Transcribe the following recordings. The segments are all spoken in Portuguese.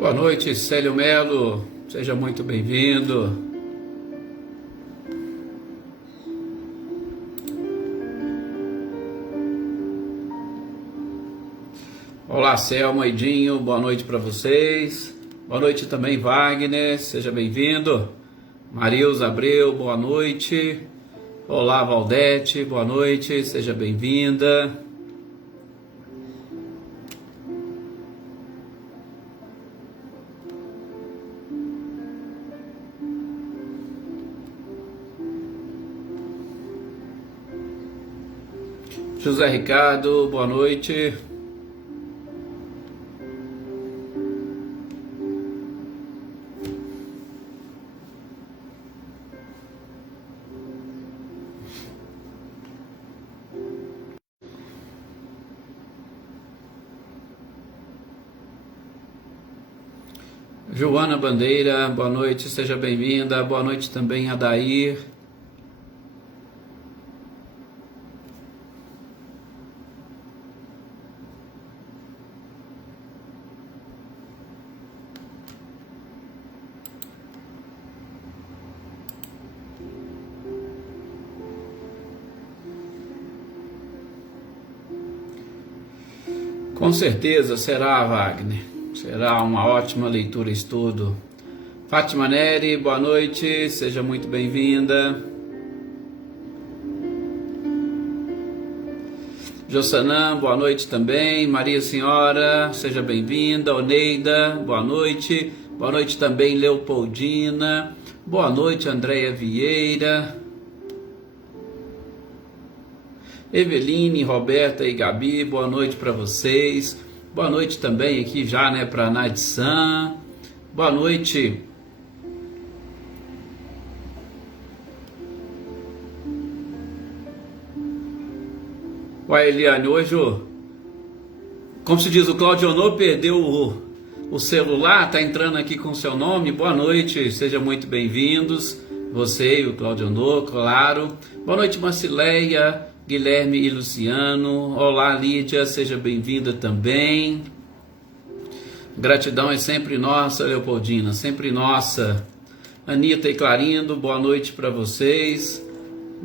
Boa noite, Célio Melo, seja muito bem-vindo. Olá, Selma e Dinho, boa noite para vocês. Boa noite também, Wagner, seja bem-vindo. Marilza Abreu, boa noite. Olá, Valdete, boa noite, seja bem-vinda. José Ricardo, boa noite. Joana Bandeira, boa noite, seja bem-vinda. Boa noite também, Adair. Com certeza será, Wagner. Será uma ótima leitura e estudo. Fátima Neri, boa noite, seja muito bem-vinda. Jossanã, boa noite também. Maria Senhora, seja bem-vinda. Oneida, boa noite. Boa noite também, Leopoldina. Boa noite, Andréia Vieira. Eveline, Roberta e Gabi, boa noite para vocês. Boa noite também aqui já, né, para Nadsan. Boa noite. Ué, Eliane, hoje, como se diz, o Claudionor perdeu o celular, tá entrando aqui com o seu nome. Boa noite, sejam muito bem-vindos. Você e o Claudionor, claro. Boa noite, Marcileia, Guilherme e Luciano. Olá, Lídia, seja bem-vinda também. Gratidão é sempre nossa, Leopoldina, sempre nossa. Anitta e Clarindo, boa noite para vocês.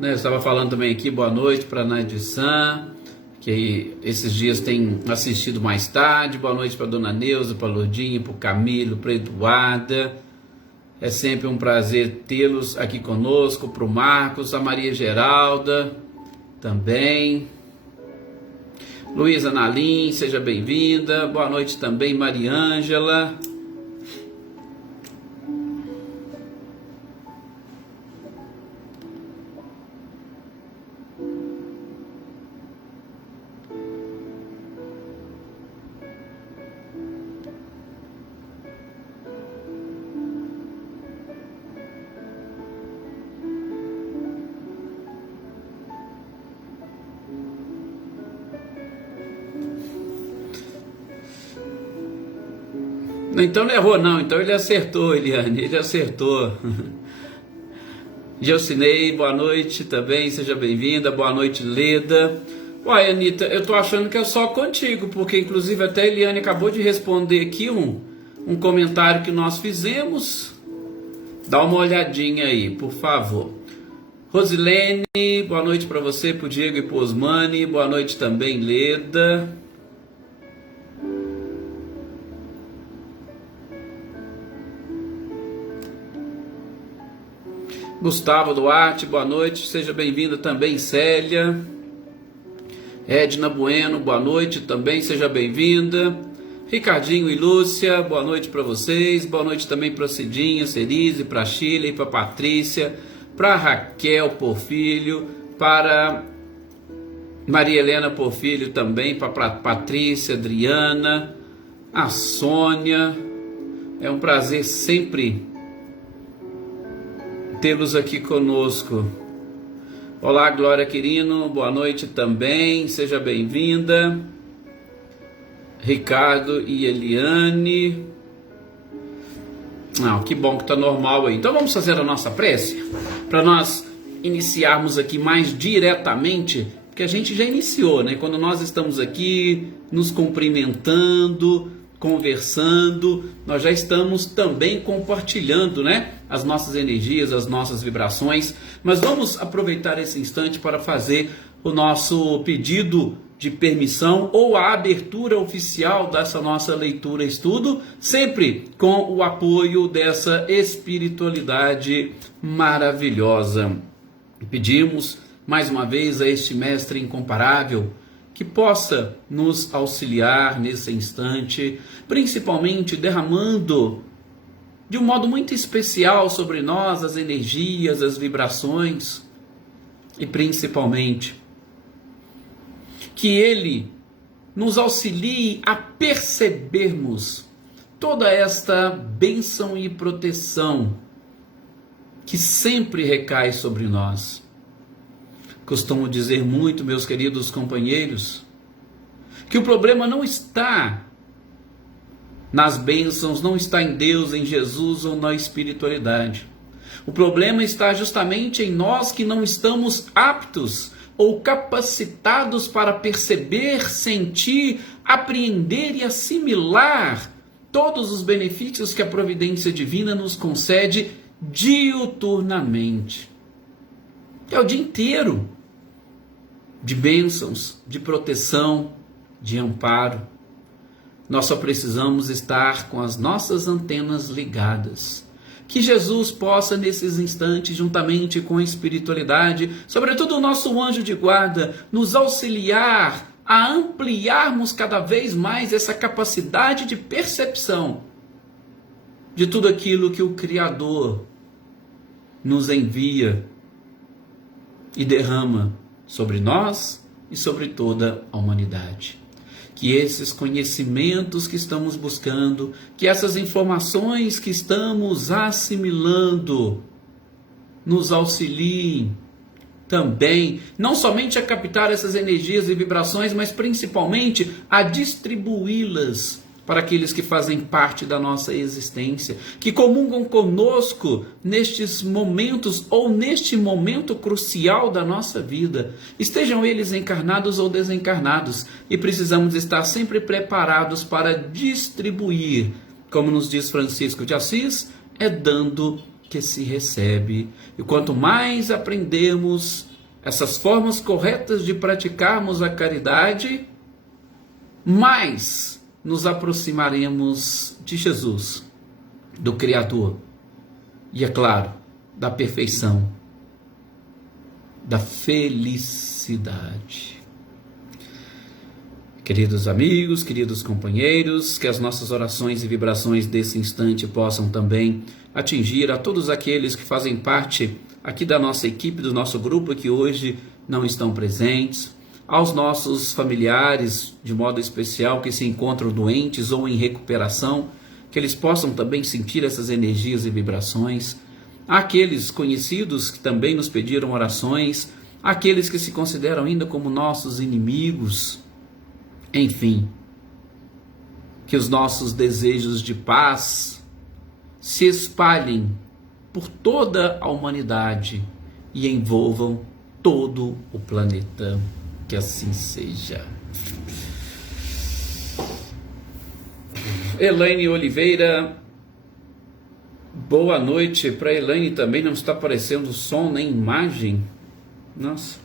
Eu estava falando também aqui, boa noite para Nadissan, que esses dias tem assistido mais tarde. Boa noite para Dona Neuza, para Lourdinha, para o Camilo, para Eduarda. É sempre um prazer tê-los aqui conosco. Para o Marcos, a Maria Geralda também. Luísa Nalim, seja bem-vinda. Boa noite também, Mariângela. Então não errou não, então ele acertou, Eliane, ele acertou. Gelsinei, boa noite também, seja bem-vinda. Boa noite, Leda. Uai, Anitta, eu tô achando que é só contigo, porque inclusive até a Eliane acabou de responder aqui um comentário que nós fizemos. Dá uma olhadinha aí, por favor. Rosilene, boa noite para você, pro Diego e pro Osmani. Boa noite também, Leda. Gustavo Duarte, boa noite, seja bem-vinda também, Célia. Edna Bueno, boa noite também, seja bem-vinda. Ricardinho e Lúcia, boa noite para vocês. Boa noite também para Cidinha, Cerise, para Chile, para Patrícia, para Raquel Porfílio, para Maria Helena Porfílio também, para Patrícia, Adriana, a Sônia. É um prazer sempre tê-los aqui conosco. Olá, Glória Quirino, boa noite também, seja bem-vinda. Ricardo e Eliane. Que bom que está normal aí. Então vamos fazer a nossa prece, para nós iniciarmos aqui mais diretamente, porque a gente já iniciou, né? Quando nós estamos aqui nos cumprimentando, conversando, nós já estamos também compartilhando, né, as nossas energias, as nossas vibrações. Mas vamos aproveitar esse instante para fazer o nosso pedido de permissão ou a abertura oficial dessa nossa leitura e estudo, sempre com o apoio dessa espiritualidade maravilhosa. Pedimos mais uma vez a este mestre incomparável que possa nos auxiliar nesse instante, principalmente derramando de um modo muito especial sobre nós as energias, as vibrações, e principalmente que Ele nos auxilie a percebermos toda esta bênção e proteção que sempre recai sobre nós. Costumo dizer muito, meus queridos companheiros, que o problema não está nas bênçãos, não está em Deus, em Jesus ou na espiritualidade. O problema está justamente em nós que não estamos aptos ou capacitados para perceber, sentir, apreender e assimilar todos os benefícios que a providência divina nos concede diuturnamente. É o dia inteiro de bênçãos, de proteção, de amparo. Nós só precisamos estar com as nossas antenas ligadas. Que Jesus possa, nesses instantes, juntamente com a espiritualidade, sobretudo o nosso anjo de guarda, nos auxiliar a ampliarmos cada vez mais essa capacidade de percepção de tudo aquilo que o Criador nos envia e derrama sobre nós e sobre toda a humanidade. Que esses conhecimentos que estamos buscando, que essas informações que estamos assimilando, nos auxiliem também, não somente a captar essas energias e vibrações, mas principalmente a distribuí-las para aqueles que fazem parte da nossa existência, que comungam conosco nestes momentos ou neste momento crucial da nossa vida, estejam eles encarnados ou desencarnados, e precisamos estar sempre preparados para distribuir. Como nos diz Francisco de Assis, é dando que se recebe. E quanto mais aprendemos essas formas corretas de praticarmos a caridade, mais nos aproximaremos de Jesus, do Criador, e é claro, da perfeição, da felicidade. Queridos amigos, queridos companheiros, que as nossas orações e vibrações desse instante possam também atingir a todos aqueles que fazem parte aqui da nossa equipe, do nosso grupo, que hoje não estão presentes, aos nossos familiares, de modo especial, que se encontram doentes ou em recuperação, que eles possam também sentir essas energias e vibrações, àqueles conhecidos que também nos pediram orações, àqueles que se consideram ainda como nossos inimigos, enfim, que os nossos desejos de paz se espalhem por toda a humanidade e envolvam todo o planeta. Que assim seja. Elaine Oliveira, boa noite para Elaine também. Não está aparecendo som nem imagem. Nossa.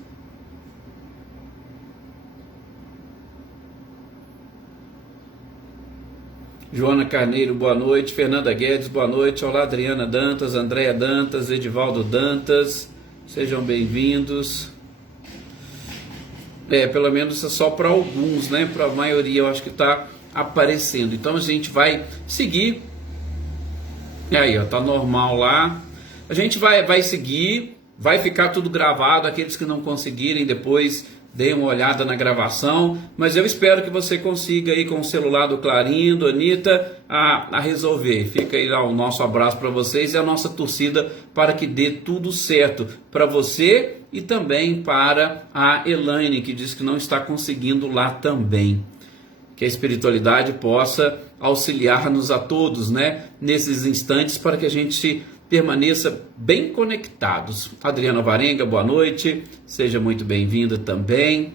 Joana Carneiro, boa noite. Fernanda Guedes, boa noite. Olá, Adriana Dantas, Andréia Dantas, Edivaldo Dantas. Sejam bem-vindos. Pelo menos é só para alguns, né? Para a maioria eu acho que está aparecendo. Então a gente vai seguir. Aí, ó, tá normal lá. A gente vai seguir, vai ficar tudo gravado. Aqueles que não conseguirem depois, deem uma olhada na gravação. Mas eu espero que você consiga aí com o celular do Clarindo, Anitta, a resolver. Fica aí lá o nosso abraço para vocês e a nossa torcida para que dê tudo certo para você e também para a Elaine, que diz que não está conseguindo lá também. Que a espiritualidade possa auxiliar-nos a todos, né, nesses instantes, para que a gente permaneça bem conectados. Adriana Varenga, boa noite, seja muito bem-vinda também.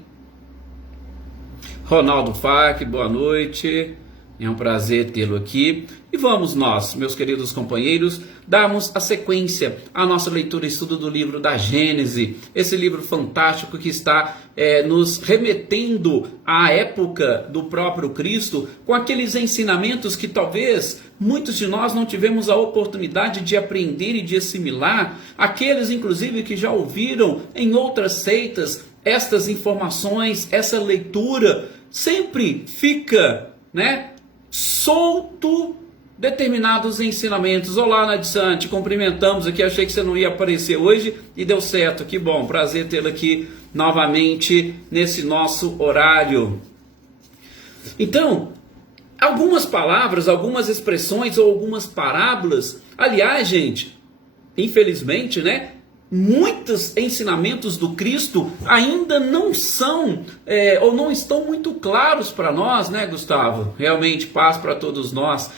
Ronaldo Fac, boa noite. É um prazer tê-lo aqui. E vamos nós, meus queridos companheiros, darmos a sequência à nossa leitura e estudo do livro da Gênese. Esse livro fantástico que está nos remetendo à época do próprio Cristo, com aqueles ensinamentos que talvez muitos de nós não tivemos a oportunidade de aprender e de assimilar. Aqueles, inclusive, que já ouviram em outras seitas estas informações, essa leitura, sempre fica, solto determinados ensinamentos. Olá, Nadissan, te cumprimentamos aqui, achei que você não ia aparecer hoje e deu certo, que bom, prazer tê-lo aqui novamente nesse nosso horário. Então, algumas palavras, algumas expressões ou algumas parábolas, aliás, gente, infelizmente, muitos ensinamentos do Cristo ainda não são ou não estão muito claros para nós, Gustavo? Realmente, paz para todos nós.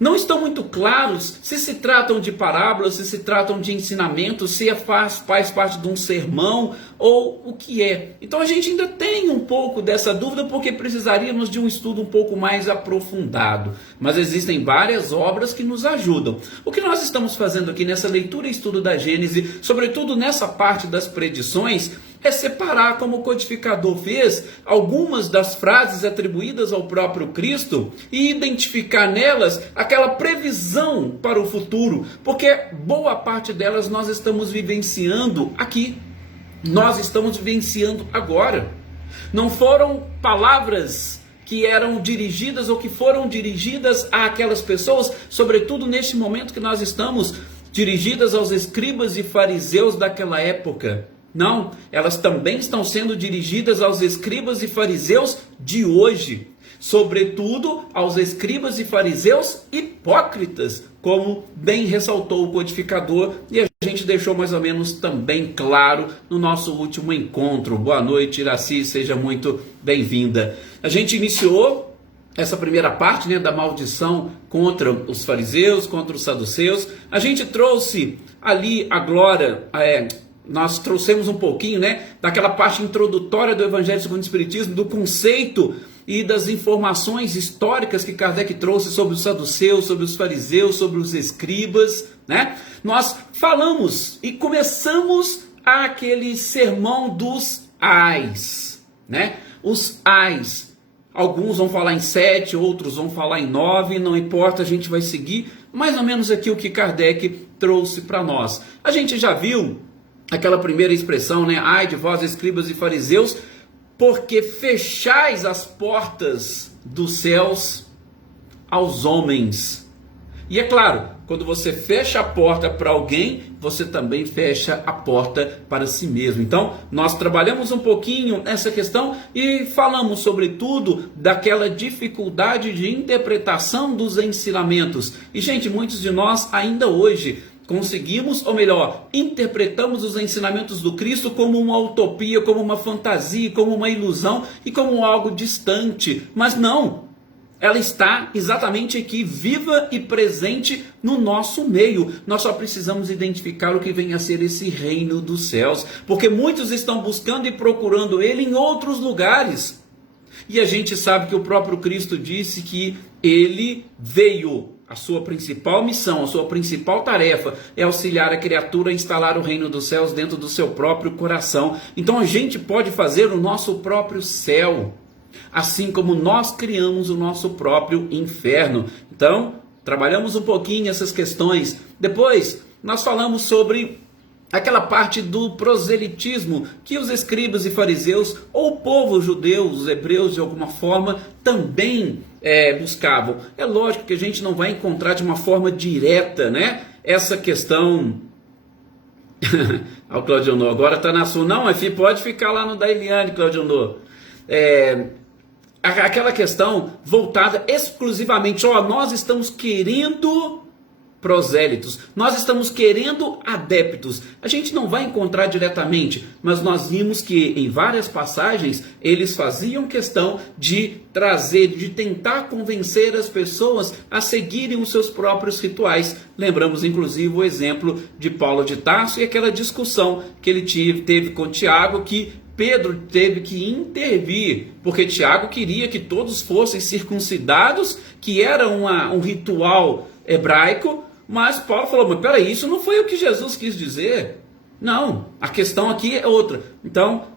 Não estão muito claros se tratam de parábolas, se tratam de ensinamentos, se faz parte de um sermão ou o que é. Então a gente ainda tem um pouco dessa dúvida porque precisaríamos de um estudo um pouco mais aprofundado. Mas existem várias obras que nos ajudam. O que nós estamos fazendo aqui nessa leitura e estudo da Gênese, sobretudo nessa parte das predições, é separar, como o codificador fez, algumas das frases atribuídas ao próprio Cristo e identificar nelas aquela previsão para o futuro, porque boa parte delas nós estamos vivenciando aqui, nós estamos vivenciando agora. Não foram palavras que eram dirigidas ou que foram dirigidas àquelas pessoas, sobretudo neste momento que nós estamos, dirigidas aos escribas e fariseus daquela época. Não, elas também estão sendo dirigidas aos escribas e fariseus de hoje, sobretudo aos escribas e fariseus hipócritas, como bem ressaltou o codificador e a gente deixou mais ou menos também claro no nosso último encontro. Boa noite, Iraci, seja muito bem-vinda. A gente iniciou essa primeira parte da maldição contra os fariseus, contra os saduceus. A gente trouxe ali agora... nós trouxemos um pouquinho daquela parte introdutória do Evangelho segundo o Espiritismo, do conceito e das informações históricas que Kardec trouxe sobre os saduceus, sobre os fariseus, sobre os escribas. Nós falamos e começamos aquele sermão dos ais. Os ais. Alguns vão falar em 7, outros vão falar em 9, não importa, a gente vai seguir mais ou menos aqui o que Kardec trouxe para nós. A gente já viu aquela primeira expressão, ai de vós, escribas e fariseus, porque fechais as portas dos céus aos homens. E é claro, quando você fecha a porta para alguém, você também fecha a porta para si mesmo. Então, nós trabalhamos um pouquinho essa questão e falamos sobretudo daquela dificuldade de interpretação dos ensinamentos. E, gente, muitos de nós ainda hoje conseguimos, ou melhor, interpretamos os ensinamentos do Cristo como uma utopia, como uma fantasia, como uma ilusão e como algo distante. Mas não, ela está exatamente aqui, viva e presente no nosso meio. Nós só precisamos identificar o que vem a ser esse reino dos céus, porque muitos estão buscando e procurando ele em outros lugares. E a gente sabe que o próprio Cristo disse que ele veio. A sua principal missão, a sua principal tarefa é auxiliar a criatura a instalar o reino dos céus dentro do seu próprio coração. Então a gente pode fazer o nosso próprio céu, assim como nós criamos o nosso próprio inferno. Então, trabalhamos um pouquinho essas questões. Depois, nós falamos sobre aquela parte do proselitismo que os escribas e fariseus, ou o povo judeu, os hebreus de alguma forma, também buscavam. É lógico que a gente não vai encontrar de uma forma direta, essa questão... o Claudio No, agora está na sua... Não, pode ficar lá no da Eliane, Claudio No. Aquela questão voltada exclusivamente, nós estamos querendo... prosélitos, nós estamos querendo adeptos. A gente não vai encontrar diretamente, mas nós vimos que em várias passagens eles faziam questão de trazer, de tentar convencer as pessoas a seguirem os seus próprios rituais. Lembramos inclusive o exemplo de Paulo de Tarso e aquela discussão que ele teve com Tiago, que Pedro teve que intervir, porque Tiago queria que todos fossem circuncidados, que era um ritual hebraico, mas Paulo falou, mas peraí, isso não foi o que Jesus quis dizer. Não, a questão aqui é outra. Então,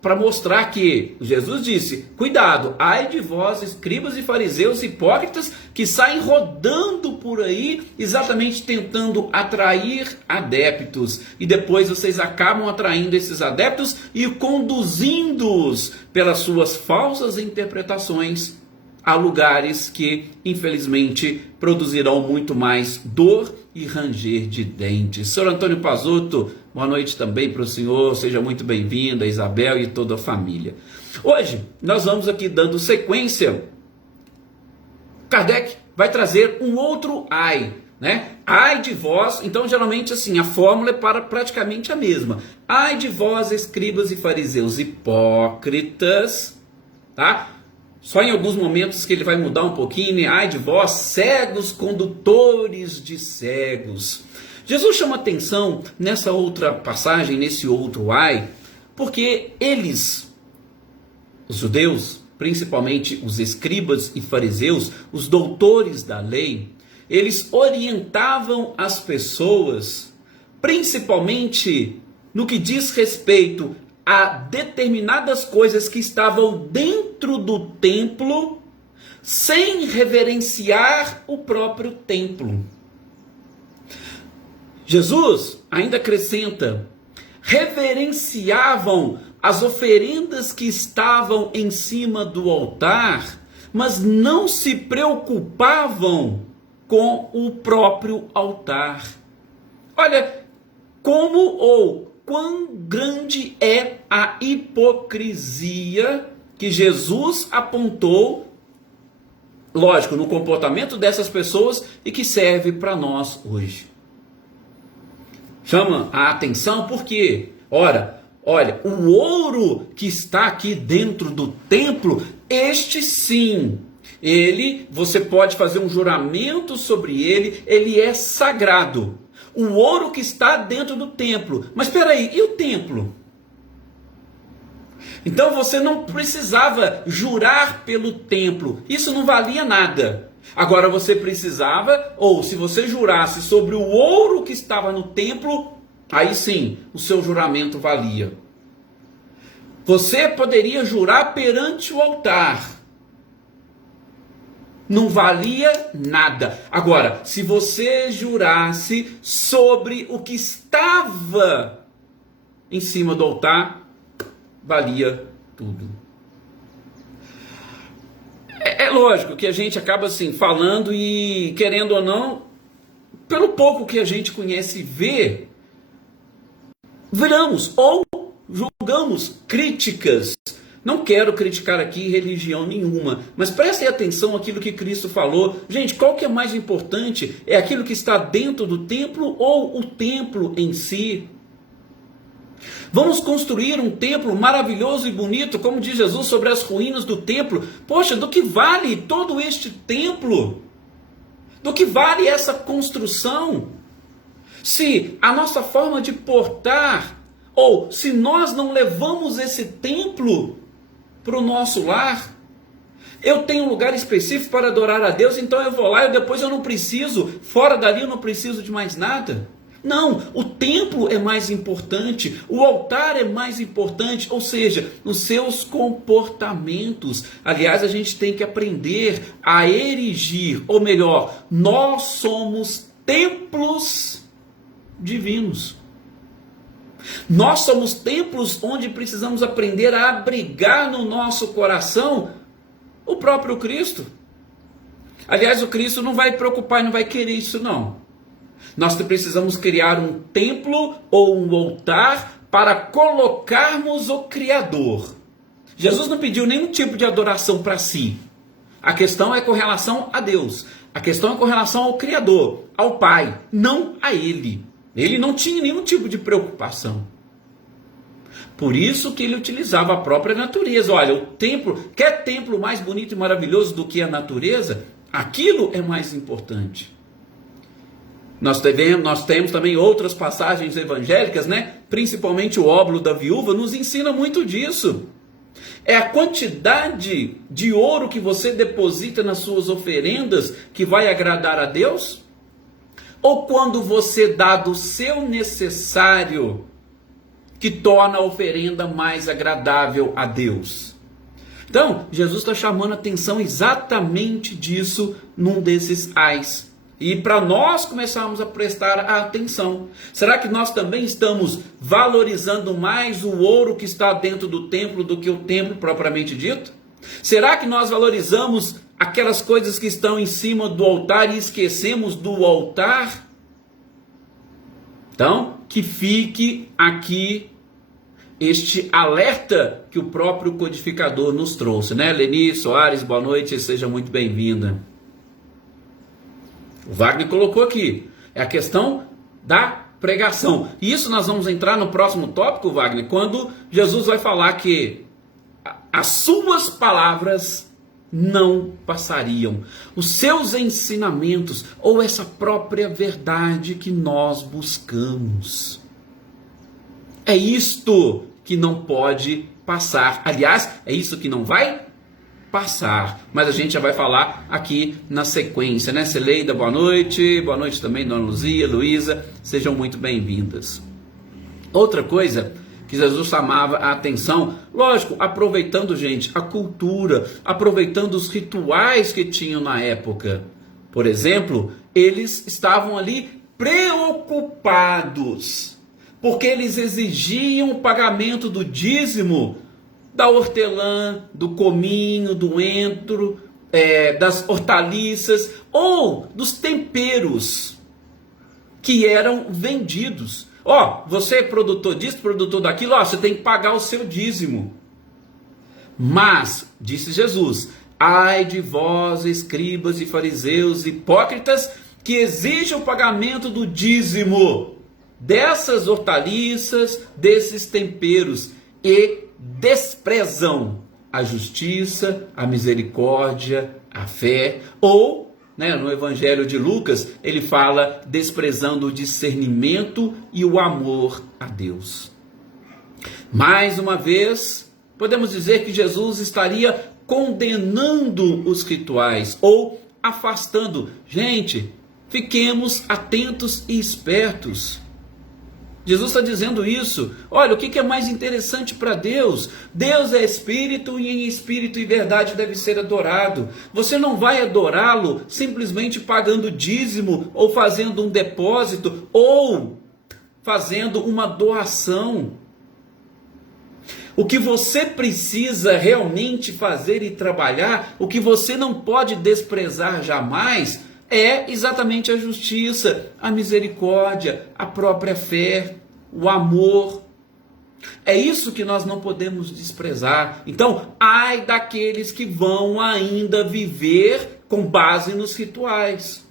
para mostrar que Jesus disse, cuidado, ai de vós, escribas e fariseus hipócritas, que saem rodando por aí, exatamente tentando atrair adeptos, e depois vocês acabam atraindo esses adeptos e conduzindo-os pelas suas falsas interpretações a lugares que, infelizmente, produzirão muito mais dor e ranger de dentes. Senhor Antônio Pazotto, boa noite também para o senhor, seja muito bem-vinda, Isabel e toda a família. Hoje, nós vamos aqui dando sequência. Kardec vai trazer um outro ai, né? Ai de vós, então geralmente assim, a fórmula é para praticamente a mesma. Ai de vós, escribas e fariseus hipócritas, tá? Só em alguns momentos que ele vai mudar um pouquinho, né? Ai de vós, cegos, condutores de cegos. Jesus chama atenção nessa outra passagem, nesse outro ai, porque eles, os judeus, principalmente os escribas e fariseus, os doutores da lei, eles orientavam as pessoas, principalmente no que diz respeito a determinadas coisas que estavam dentro do templo, sem reverenciar o próprio templo. Jesus ainda acrescenta, reverenciavam as oferendas que estavam em cima do altar, mas não se preocupavam com o próprio altar. Olha, como ou quão grande é a hipocrisia que Jesus apontou, lógico, no comportamento dessas pessoas e que serve para nós hoje. Chama a atenção porque, olha, o ouro que está aqui dentro do templo, este sim, você pode fazer um juramento sobre ele é sagrado. O ouro que está dentro do templo. Mas espera aí, e o templo? Então você não precisava jurar pelo templo. Isso não valia nada. Agora você precisava, ou se você jurasse sobre o ouro que estava no templo, aí sim, o seu juramento valia. Você poderia jurar perante o altar. Não valia nada. Agora, se você jurasse sobre o que estava em cima do altar, valia tudo. É lógico que a gente acaba assim falando e, querendo ou não, pelo pouco que a gente conhece e vê, viramos ou julgamos críticas. Não quero criticar aqui religião nenhuma, mas prestem atenção àquilo que Cristo falou. Gente, qual que é mais importante? É aquilo que está dentro do templo ou o templo em si? Vamos construir um templo maravilhoso e bonito, como diz Jesus sobre as ruínas do templo. Poxa, do que vale todo este templo? Do que vale essa construção? Se a nossa forma de portar, ou se nós não levamos esse templo para o nosso lar, eu tenho um lugar específico para adorar a Deus, então eu vou lá e depois eu não preciso, fora dali eu não preciso de mais nada. Não, o templo é mais importante, o altar é mais importante, ou seja, os seus comportamentos. Aliás, a gente tem que aprender a erigir, ou melhor, nós somos templos divinos. Nós somos templos onde precisamos aprender a abrigar no nosso coração o próprio Cristo. Aliás, o Cristo não vai preocupar, não vai querer isso não. Nós precisamos criar um templo ou um altar para colocarmos o Criador. Jesus não pediu nenhum tipo de adoração para si. A questão é com relação a Deus. A questão é com relação ao Criador, ao Pai, não a Ele. Ele não tinha nenhum tipo de preocupação. Por isso que ele utilizava a própria natureza. Olha, o templo, quer templo mais bonito e maravilhoso do que a natureza? Aquilo é mais importante. Nós temos também outras passagens evangélicas, né? Principalmente o óbolo da viúva nos ensina muito disso. É a quantidade de ouro que você deposita nas suas oferendas que vai agradar a Deus? Ou quando você dá do seu necessário que torna a oferenda mais agradável a Deus? Então, Jesus está chamando a atenção exatamente disso num desses ais. E para nós começarmos a prestar atenção, será que nós também estamos valorizando mais o ouro que está dentro do templo do que o templo propriamente dito? Será que nós valorizamos aquelas coisas que estão em cima do altar e esquecemos do altar? Então, que fique aqui este alerta que o próprio codificador nos trouxe, né? Leni Soares, boa noite, seja muito bem-vinda. O Wagner colocou aqui, é a questão da pregação. E isso nós vamos entrar no próximo tópico, Wagner, quando Jesus vai falar que as suas palavras não passariam. Os seus ensinamentos, ou essa própria verdade que nós buscamos. É isto que não pode passar. Aliás, é isso que não vai passar. Mas a gente já vai falar aqui na sequência, né? Celeida, boa noite também, Dona Luzia, Luísa, sejam muito bem-vindas. Outra coisa que Jesus chamava a atenção, lógico, aproveitando, gente, a cultura, aproveitando os rituais que tinham na época. Por exemplo, eles estavam ali preocupados, porque eles exigiam o pagamento do dízimo da hortelã, do cominho, do entro, das hortaliças ou dos temperos que eram vendidos. Você é produtor disso, produtor daquilo, você tem que pagar o seu dízimo. Mas, disse Jesus, ai de vós, escribas e fariseus hipócritas, que exigem o pagamento do dízimo dessas hortaliças, desses temperos, e desprezam a justiça, a misericórdia, a fé. Ou, no Evangelho de Lucas, ele fala desprezando o discernimento e o amor a Deus. Mais uma vez, podemos dizer que Jesus estaria condenando os rituais ou afastando. Gente, fiquemos atentos e espertos. Jesus está dizendo isso. Olha, o que é mais interessante para Deus? Deus é espírito e em espírito e verdade deve ser adorado. Você não vai adorá-lo simplesmente pagando dízimo ou fazendo um depósito ou fazendo uma doação. O que você precisa realmente fazer e trabalhar, o que você não pode desprezar jamais, é exatamente a justiça, a misericórdia, a própria fé, o amor. É isso que nós não podemos desprezar. Então, ai daqueles que vão ainda viver com base nos rituais.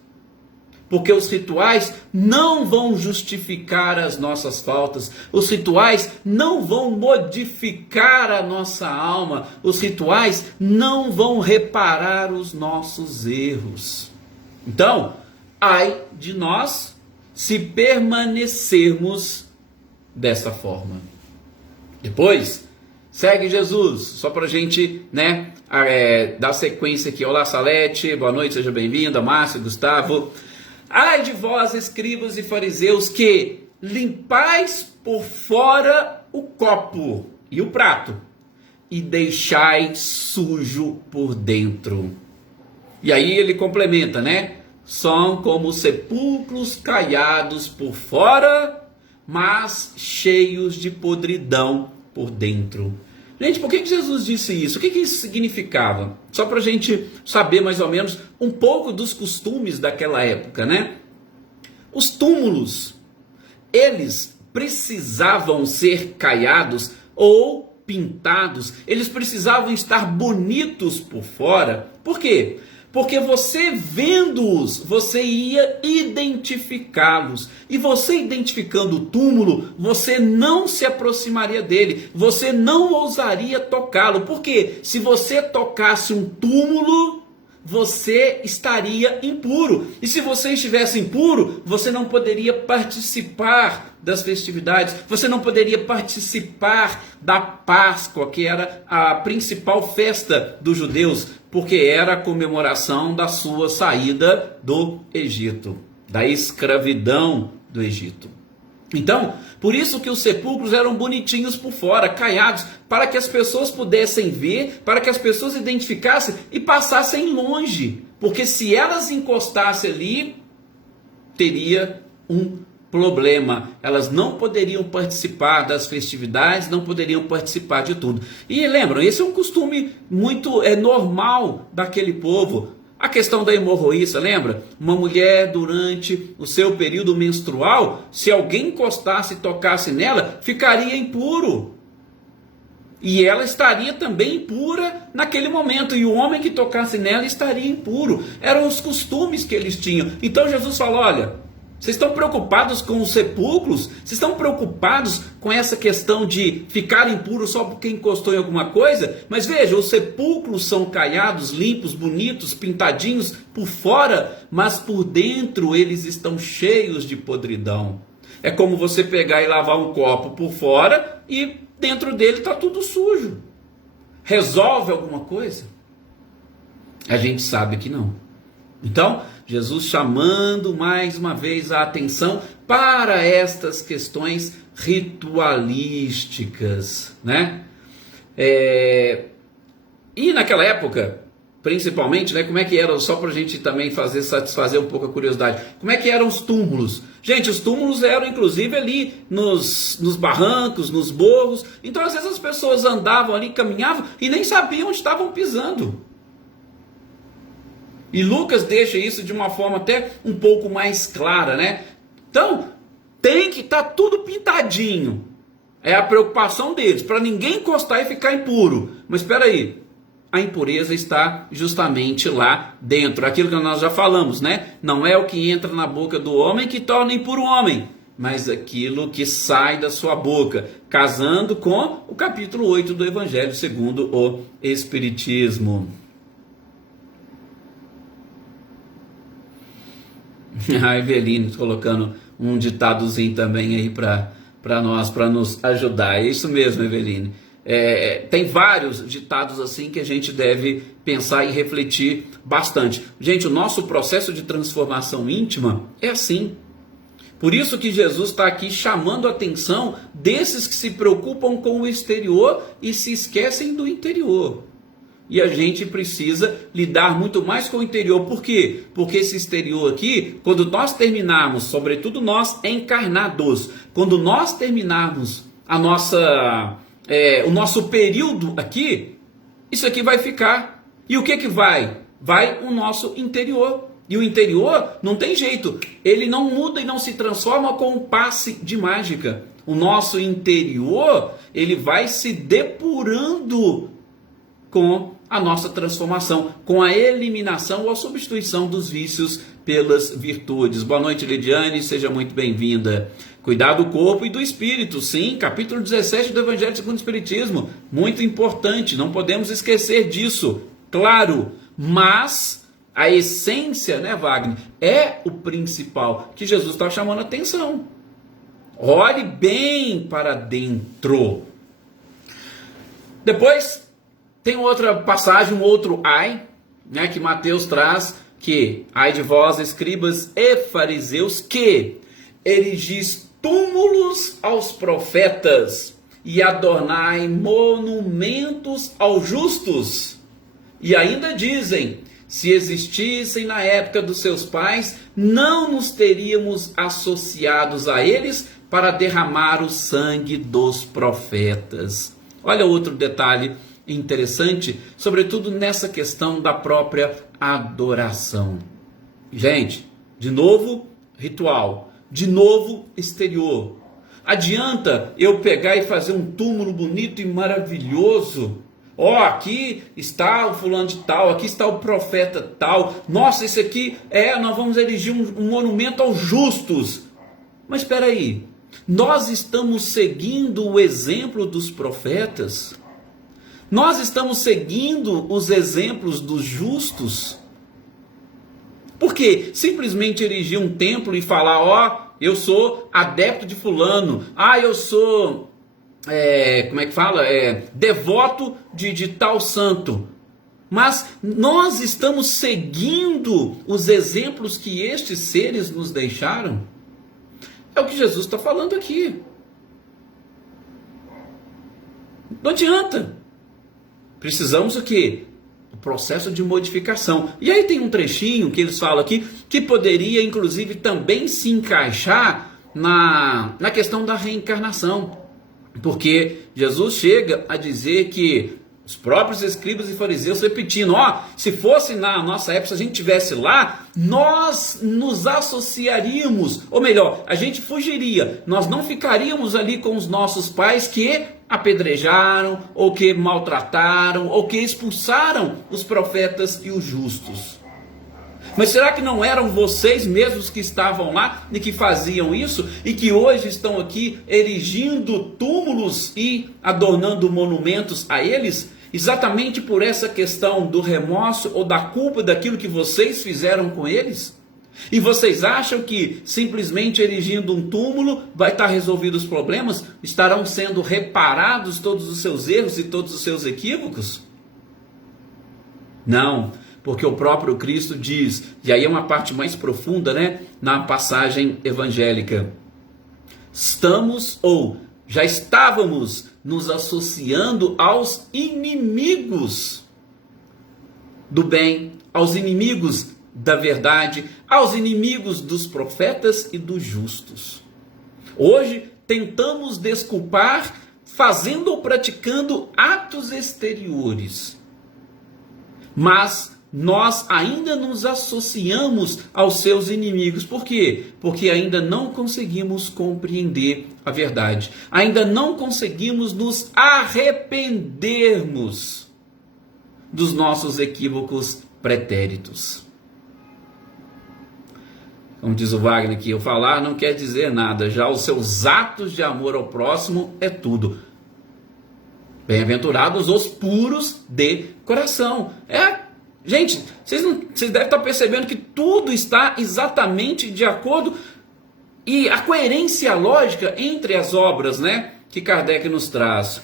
Porque os rituais não vão justificar as nossas faltas. Os rituais não vão modificar a nossa alma. Os rituais não vão reparar os nossos erros. Então, ai de nós se permanecermos dessa forma. Depois, segue Jesus, só para a gente dar sequência aqui. Olá, Salete, boa noite, seja bem-vinda. Márcio, Gustavo. Ai de vós, escribas e fariseus, que limpais por fora o copo e o prato, e deixais sujo por dentro. E aí ele complementa, são como sepulcros caiados por fora, mas cheios de podridão por dentro. Gente, por que Jesus disse isso? O que isso significava? Só para a gente saber mais ou menos um pouco dos costumes daquela época, Os túmulos, eles precisavam ser caiados ou pintados, eles precisavam estar bonitos por fora. Por quê? Porque você vendo-os, você ia identificá-los. E você identificando o túmulo, você não se aproximaria dele. Você não ousaria tocá-lo. Porque se você tocasse um túmulo, você estaria impuro. E se você estivesse impuro, você não poderia participar das festividades, você não poderia participar da Páscoa, que era a principal festa dos judeus, porque era a comemoração da sua saída do Egito, da escravidão do Egito. Então, por isso que os sepulcros eram bonitinhos por fora, caiados, para que as pessoas pudessem ver, para que as pessoas identificassem e passassem longe. Porque se elas encostassem ali, teria um problema. Elas não poderiam participar das festividades, não poderiam participar de tudo. E lembram, esse é um costume muito normal daquele povo. A questão da hemorroíça, lembra? Uma mulher durante o seu período menstrual, se alguém encostasse e tocasse nela, ficaria impuro. E ela estaria também impura naquele momento. E o homem que tocasse nela estaria impuro. Eram os costumes que eles tinham. Então Jesus falou, olha, vocês estão preocupados com os sepulcros? Vocês estão preocupados com essa questão de ficar impuro só porque encostou em alguma coisa? Mas veja, os sepulcros são caiados, limpos, bonitos, pintadinhos por fora, mas por dentro eles estão cheios de podridão. É como você pegar e lavar um copo por fora e dentro dele está tudo sujo. Resolve alguma coisa? A gente sabe que não. Então, Jesus chamando mais uma vez a atenção para estas questões ritualísticas, né? E naquela época, principalmente, né, como é que eram, só para a gente também satisfazer um pouco a curiosidade, como é que eram os túmulos? Gente, os túmulos eram inclusive ali nos barrancos, nos morros, então às vezes as pessoas andavam ali, caminhavam e nem sabiam onde estavam pisando. E Lucas deixa isso de uma forma até um pouco mais clara, né? Então, tem que estar tudo pintadinho. É a preocupação deles, para ninguém encostar e ficar impuro. Mas espera aí, a impureza está justamente lá dentro. Aquilo que nós já falamos, né? Não é o que entra na boca do homem que torna impuro o homem, mas aquilo que sai da sua boca, casando com o capítulo 8 do Evangelho segundo o Espiritismo. A Eveline colocando um ditadozinho também aí para nós, para nos ajudar. É isso mesmo, Eveline. Tem vários ditados assim que a gente deve pensar e refletir bastante. Gente, o nosso processo de transformação íntima é assim. Por isso que Jesus está aqui chamando a atenção desses que se preocupam com o exterior e se esquecem do interior. E a gente precisa lidar muito mais com o interior. Por quê? Porque esse exterior aqui, quando nós terminarmos, sobretudo nós encarnados, quando nós terminarmos o nosso período aqui, isso aqui vai ficar. E o que vai? Vai o nosso interior. E o interior não tem jeito. Ele não muda e não se transforma com um passe de mágica. O nosso interior, ele vai se depurando com a nossa transformação, com a eliminação ou a substituição dos vícios pelas virtudes. Boa noite, Lidiane, seja muito bem-vinda. Cuidar do corpo e do espírito, sim, capítulo 17 do Evangelho segundo o Espiritismo, muito importante, não podemos esquecer disso, claro, mas a essência, né, Wagner, é o principal, que Jesus está chamando a atenção. Olhe bem para dentro. Depois tem outra passagem, um outro ai, né, que Mateus traz, que ai de vós, escribas e fariseus, que erigis túmulos aos profetas e adornai monumentos aos justos. E ainda dizem, se existissem na época dos seus pais, não nos teríamos associados a eles para derramar o sangue dos profetas. Olha outro detalhe interessante, sobretudo nessa questão da própria adoração. Gente, de novo ritual, de novo exterior. Adianta eu pegar e fazer um túmulo bonito e maravilhoso? Aqui está o fulano de tal, aqui está o profeta tal. Nossa, esse aqui nós vamos erigir um monumento aos justos. Mas espera aí, nós estamos seguindo o exemplo dos profetas? Nós estamos seguindo os exemplos dos justos? Por quê? Simplesmente erigir um templo e falar, ó, eu sou adepto de fulano, eu sou, como é que fala? Devoto de tal santo. Mas nós estamos seguindo os exemplos que estes seres nos deixaram? É o que Jesus está falando aqui. Não adianta. Precisamos o quê? O processo de modificação. E aí tem um trechinho que eles falam aqui, que poderia inclusive também se encaixar na questão da reencarnação. Porque Jesus chega a dizer que os próprios escribas e fariseus repetindo, se fosse na nossa época, se a gente estivesse lá, nós nos associaríamos, ou melhor, a gente fugiria, nós não ficaríamos ali com os nossos pais que apedrejaram, ou que maltrataram, ou que expulsaram os profetas e os justos. Mas será que não eram vocês mesmos que estavam lá e que faziam isso e que hoje estão aqui erigindo túmulos e adornando monumentos a eles? Exatamente por essa questão do remorso ou da culpa daquilo que vocês fizeram com eles? E vocês acham que simplesmente erigindo um túmulo vai estar resolvidos os problemas? Estarão sendo reparados todos os seus erros e todos os seus equívocos? Não, porque o próprio Cristo diz, e aí é uma parte mais profunda, na passagem evangélica. Já estávamos nos associando aos inimigos do bem, aos inimigos da verdade, aos inimigos dos profetas e dos justos. Hoje tentamos desculpar fazendo ou praticando atos exteriores, mas nós ainda nos associamos aos seus inimigos. Por quê? Porque ainda não conseguimos compreender a verdade. Ainda não conseguimos nos arrependermos dos nossos equívocos pretéritos. Como diz o Wagner aqui, eu falar não quer dizer nada, já os seus atos de amor ao próximo é tudo. Bem-aventurados os puros de coração. Gente, vocês devem estar percebendo que tudo está exatamente de acordo e a coerência lógica entre as obras, que Kardec nos traz.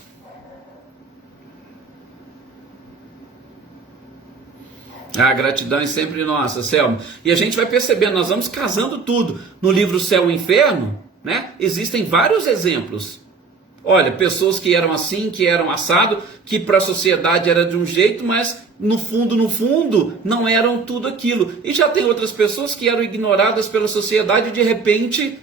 A gratidão é sempre nossa, Selma. E a gente vai percebendo, nós vamos casando tudo. No livro Céu e Inferno, existem vários exemplos. Olha, pessoas que eram assim, que eram assado, que para a sociedade era de um jeito, mas no fundo, não eram tudo aquilo. E já tem outras pessoas que eram ignoradas pela sociedade e de repente,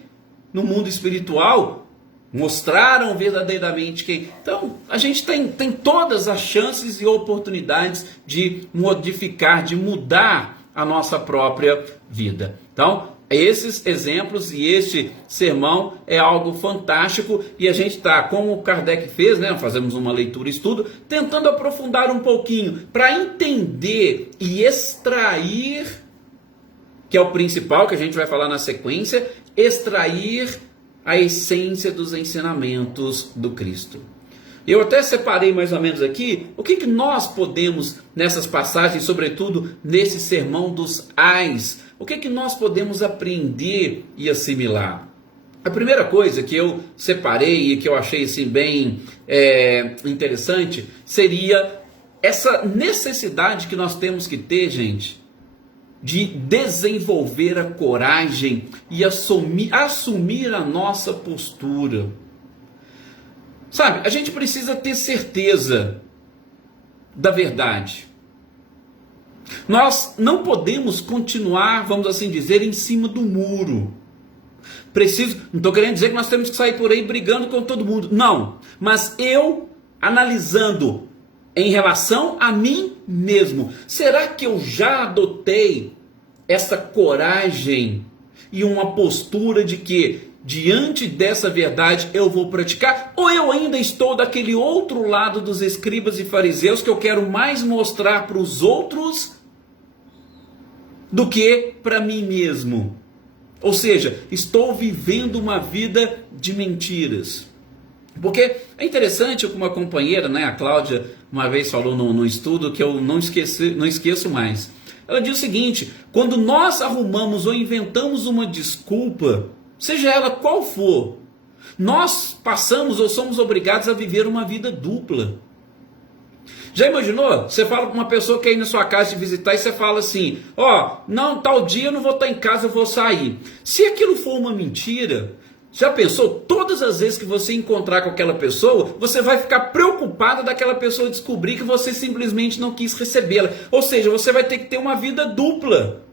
no mundo espiritual, mostraram verdadeiramente quem. Então, a gente tem todas as chances e oportunidades de modificar, de mudar a nossa própria vida. Então, esses exemplos e este sermão é algo fantástico e a gente está, como o Kardec fez, fazemos uma leitura e estudo, tentando aprofundar um pouquinho para entender e extrair, que é o principal que a gente vai falar na sequência, extrair a essência dos ensinamentos do Cristo. Eu até separei mais ou menos aqui o que nós podemos, nessas passagens, sobretudo nesse sermão dos ais, o que nós podemos aprender e assimilar. A primeira coisa que eu separei e que eu achei assim, bem interessante seria essa necessidade que nós temos que ter, gente, de desenvolver a coragem e assumir a nossa postura. Sabe, a gente precisa ter certeza da verdade. Nós não podemos continuar, vamos assim dizer, em cima do muro. Não estou querendo dizer que nós temos que sair por aí brigando com todo mundo. Não, mas eu analisando em relação a mim mesmo, será que eu já adotei essa coragem e uma postura de que diante dessa verdade eu vou praticar? Ou eu ainda estou daquele outro lado dos escribas e fariseus que eu quero mais mostrar para os outros do que para mim mesmo? Ou seja, estou vivendo uma vida de mentiras. Porque é interessante como uma companheira, a Cláudia, uma vez falou no estudo que eu não esqueço mais. Ela diz o seguinte: quando nós arrumamos ou inventamos uma desculpa, seja ela qual for, nós passamos ou somos obrigados a viver uma vida dupla. Já imaginou? Você fala com uma pessoa que é ir na sua casa te visitar e você fala assim: ó, não, tal dia eu não vou estar em casa, eu vou sair. Se aquilo for uma mentira, já pensou? Todas as vezes que você encontrar com aquela pessoa, você vai ficar preocupado daquela pessoa descobrir que você simplesmente não quis recebê-la. Ou seja, você vai ter que ter uma vida dupla.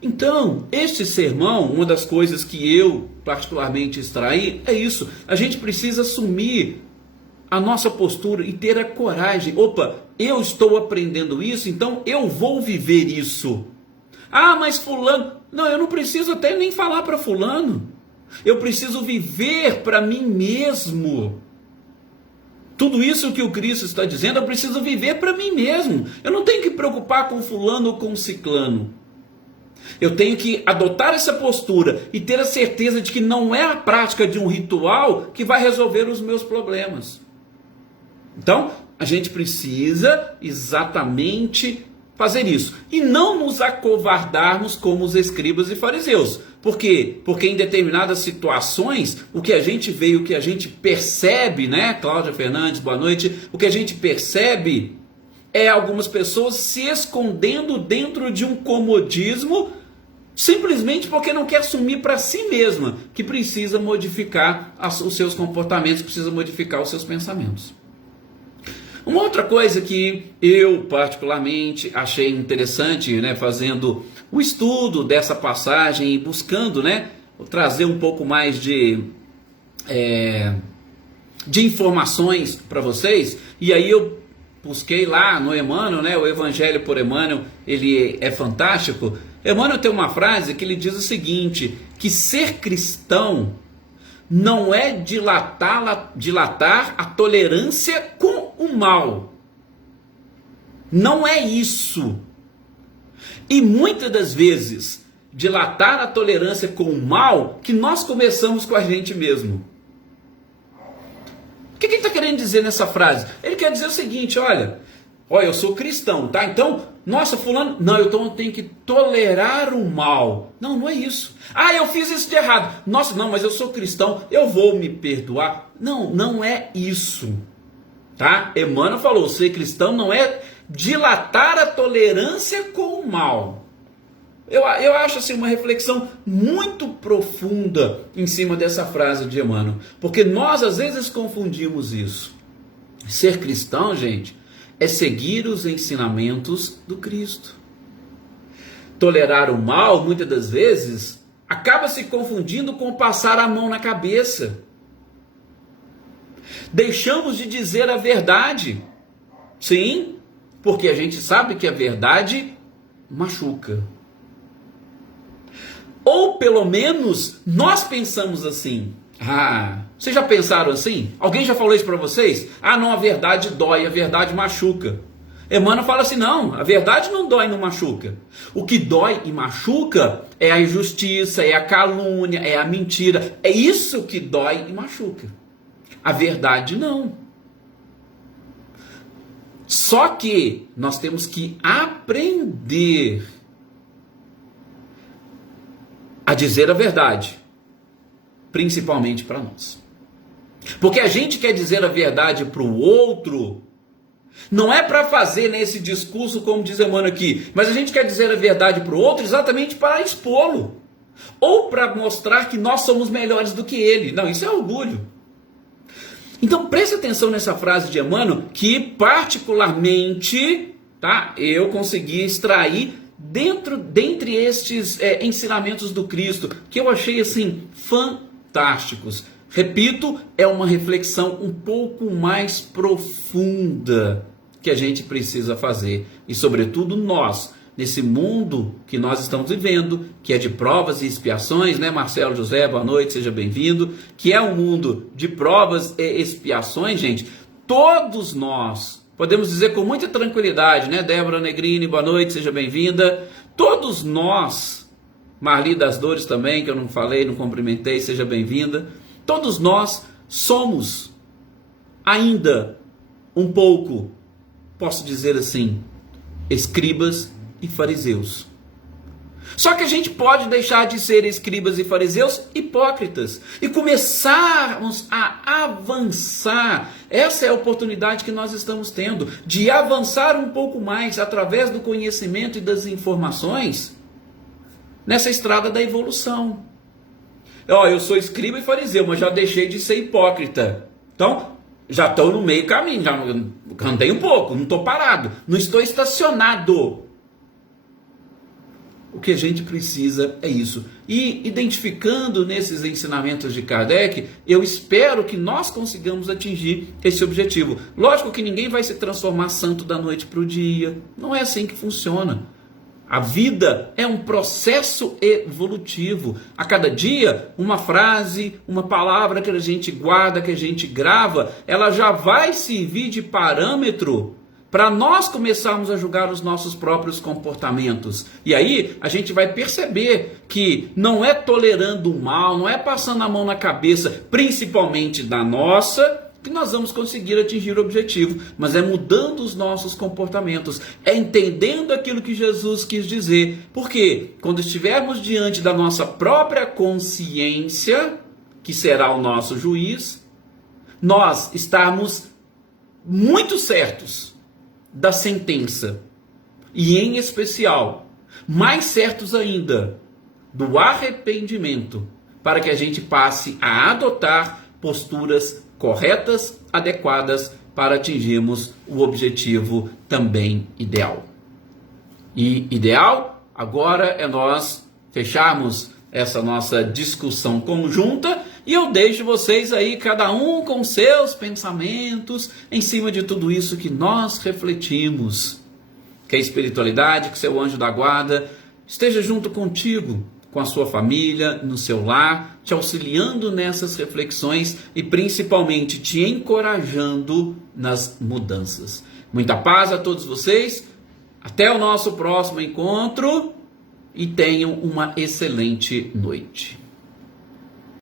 Então, este sermão, uma das coisas que eu particularmente extraí é isso. A gente precisa assumir a nossa postura e ter a coragem. Opa, eu estou aprendendo isso, então eu vou viver isso. Ah, mas fulano... Não, eu não preciso até nem falar para fulano. Eu preciso viver para mim mesmo. Tudo isso que o Cristo está dizendo, eu preciso viver para mim mesmo. Eu não tenho que preocupar com fulano ou com ciclano. Eu tenho que adotar essa postura e ter a certeza de que não é a prática de um ritual que vai resolver os meus problemas. Então, a gente precisa exatamente fazer isso. E não nos acovardarmos como os escribas e fariseus. Por quê? Porque em determinadas situações, o que a gente vê e o que a gente percebe, né? Cláudia Fernandes, boa noite. O que a gente percebe é algumas pessoas se escondendo dentro de um comodismo, simplesmente porque não quer assumir para si mesma que precisa modificar os seus comportamentos, precisa modificar os seus pensamentos. Uma outra coisa que eu particularmente achei interessante, né, fazendo o estudo dessa passagem e buscando, né, trazer um pouco mais de informações para vocês, e aí eu busquei lá no Emmanuel, né, o Evangelho por Emmanuel, ele é fantástico. Emmanuel tem uma frase que ele diz o seguinte, que ser cristão não é dilatar a tolerância com o mal. Não é isso. E muitas das vezes, dilatar a tolerância com o mal, que nós começamos com a gente mesmo. O que ele está querendo dizer nessa frase? Ele quer dizer o seguinte, olha, eu sou cristão, tá? Então, nossa, fulano, não, eu tenho que tolerar o mal. Não, não é isso. Ah, eu fiz isso de errado. Nossa, não, mas eu sou cristão, eu vou me perdoar. Não, não é isso. Tá? Emmanuel falou, ser cristão não é dilatar a tolerância com o mal. Eu acho assim uma reflexão muito profunda em cima dessa frase de Emmanuel. Porque nós às vezes confundimos isso. Ser cristão, gente, é seguir os ensinamentos do Cristo. Tolerar o mal, muitas das vezes, acaba se confundindo com passar a mão na cabeça. Deixamos de dizer a verdade. Sim, porque a gente sabe que a verdade machuca. Ou pelo menos nós pensamos assim. Vocês já pensaram assim? Alguém já falou isso para vocês? Não, a verdade dói, a verdade machuca. Emmanuel fala assim, não, a verdade não dói e não machuca. O que dói e machuca é a injustiça, é a calúnia, é a mentira. É isso que dói e machuca. A verdade não. Só que nós temos que aprender a dizer a verdade, principalmente para nós. Porque a gente quer dizer a verdade para o outro, não é para fazer nesse discurso como diz Emmanuel aqui, mas a gente quer dizer a verdade para o outro exatamente para expô-lo, ou para mostrar que nós somos melhores do que ele. Não, isso é orgulho. Então preste atenção nessa frase de Emmanuel, que particularmente, tá, eu consegui extrair dentre estes ensinamentos do Cristo, que eu achei assim fantásticos. Repito, é uma reflexão um pouco mais profunda que a gente precisa fazer. E sobretudo nós, nesse mundo que nós estamos vivendo, que é de provas e expiações, né, Marcelo José, boa noite, seja bem-vindo, que é um mundo de provas e expiações, gente, todos nós, podemos dizer com muita tranquilidade, né, Débora Negrini, boa noite, seja bem-vinda, todos nós, Marli das Dores também, que eu não falei, não cumprimentei, seja bem-vinda, todos nós somos ainda um pouco, posso dizer assim, escribas e fariseus. Só que a gente pode deixar de ser escribas e fariseus hipócritas e começarmos a avançar. Essa é a oportunidade que nós estamos tendo de avançar um pouco mais através do conhecimento e das informações nessa estrada da evolução. Eu sou escriba e fariseu, mas já deixei de ser hipócrita. Então, já estou no meio caminho, já andei um pouco, não estou parado, não estou estacionado. O que a gente precisa é isso. E identificando nesses ensinamentos de Kardec, eu espero que nós consigamos atingir esse objetivo. Lógico que ninguém vai se transformar santo da noite para o dia. Não é assim que funciona. A vida é um processo evolutivo. A cada dia, uma frase, uma palavra que a gente guarda, que a gente grava, ela já vai servir de parâmetro para nós começarmos a julgar os nossos próprios comportamentos. E aí a gente vai perceber que não é tolerando o mal, não é passando a mão na cabeça, principalmente da nossa, que nós vamos conseguir atingir o objetivo, mas é mudando os nossos comportamentos, é entendendo aquilo que Jesus quis dizer. Porque quando estivermos diante da nossa própria consciência, que será o nosso juiz, nós estarmos muito certos da sentença, e em especial, mais certos ainda, do arrependimento, para que a gente passe a adotar posturas corretas, adequadas, para atingirmos o objetivo também ideal. E ideal agora é nós fecharmos essa nossa discussão conjunta, e eu deixo vocês aí, cada um com seus pensamentos, em cima de tudo isso que nós refletimos. Que a espiritualidade, que seu anjo da guarda esteja junto contigo, com a sua família, no seu lar, te auxiliando nessas reflexões e principalmente te encorajando nas mudanças. Muita paz a todos vocês, até o nosso próximo encontro e tenham uma excelente noite.